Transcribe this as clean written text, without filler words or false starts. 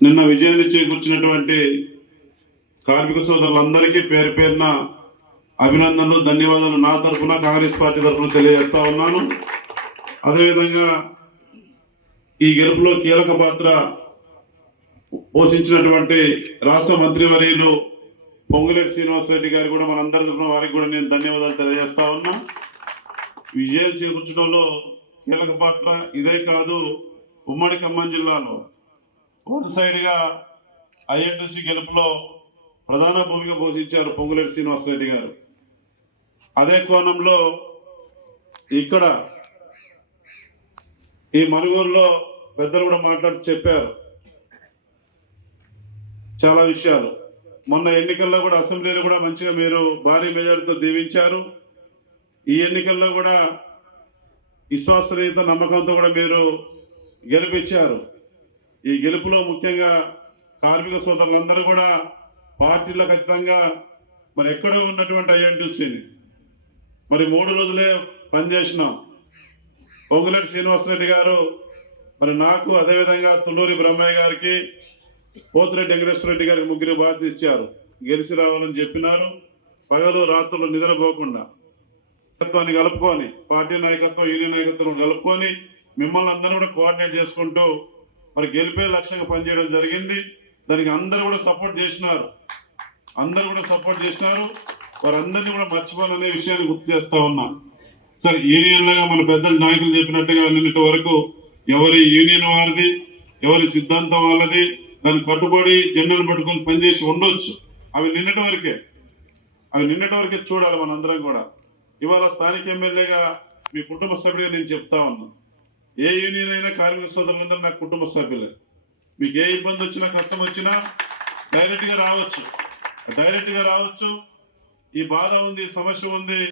నిన్న విజయాన్ని చేకూర్చినటువంటి కార్మిక సోదరులందరికీ పేరు పేరున అభినందనలు, ధన్యవాదాలు నా తరఫున, కాంగ్రెస్ పార్టీ తరఫున తెలియజేస్తా ఉన్నాను. అదేవిధంగా ఈ గెలుపులో కీలక పాత్ర పోషించినటువంటి రాష్ట్ర మంత్రివర్యులు పొంగులేటి శ్రీనివాసరెడ్డి గారు కూడా మనందరి తరఫున వారికి కూడా నేను ధన్యవాదాలు తెలియజేస్తా ఉన్నా. విజయం చేకూర్చడంలో కీలక పాత్ర ఇదే కాదు, ఉమ్మడి ఖమ్మం జిల్లాలో వన్ సైడ్గా ఐఎన్టీసీ గెలుపులో ప్రధాన భూమిక పోషించారు పొంగులేటి శ్రీనివాసరెడ్డి గారు. అదే కోణంలో ఇక్కడ ఈ మనుగోలులో పెద్దలు కూడా మాట్లాడి చెప్పారు చాలా విషయాలు. మొన్న ఎన్నికల్లో కూడా అసెంబ్లీలో కూడా మంచిగా మీరు భారీ మెజార్టీతో దీవించారు. ఈ ఎన్నికల్లో కూడా విశ్వాసనీయత, నమ్మకంతో కూడా మీరు గెలిపించారు. ఈ గెలుపులో ముఖ్యంగా కార్మిక సోదరులందరూ కూడా పార్టీలో ఖచ్చితంగా మరి ఎక్కడో ఉన్నటువంటి ఐఎన్టీసీని మరి 3 రోజులే పనిచేసినాం. పొంగులేటి శ్రీనివాసరెడ్డి గారు మరి నాకు, అదేవిధంగా తుళ్ళూరి బ్రహ్మయ్య గారికి, పోతిరెడ్డి వెంకటేశ్వర రెడ్డి గారికి 3 బాధ్యత ఇచ్చారు. గెలిచి రావాలని చెప్పినారు. పగలు రాత్రులు నిద్రపోకుండా నాయకత్వాన్ని కలుపుకొని, పార్టీ నాయకత్వం, యూనియన్ నాయకత్వం కలుపుకొని మిమ్మల్ని అందరూ కూడా కోఆర్డినేట్ చేసుకుంటూ మరి గెలిపే లక్ష్యంగా పనిచేయడం జరిగింది. దానికి అందరూ కూడా సపోర్ట్ చేసినారు. వారందరినీ కూడా మర్చిపోవాలనే విషయాన్ని గుర్తు చేస్తా ఉన్నా. సరే, యూనియన్లుగా మన పెద్దల నాయకులు చెప్పినట్టుగా నిన్నటి వరకు ఎవరి యూనియన్ వారిది, ఎవరి సిద్ధాంతం వాళ్ళది, దాన్ని కట్టుబడి జెండాను పట్టుకొని పనిచేసి ఉండొచ్చు. అవి నిన్నటి వరకే చూడాలి మనందరం కూడా. ఇవాళ స్థానిక ఎమ్మెల్యేగా మీ కుటుంబ సభ్యుడిగా నేను చెప్తా ఉన్నా, ఏ యూనియన్ అయినా కార్మిక సోదరులందరూ నాకు కుటుంబ సభ్యులే. మీకు ఏ ఇబ్బంది వచ్చినా, కష్టం వచ్చినా డైరెక్ట్గా రావచ్చు. ఈ బాధ ఉంది, సమస్య ఉంది,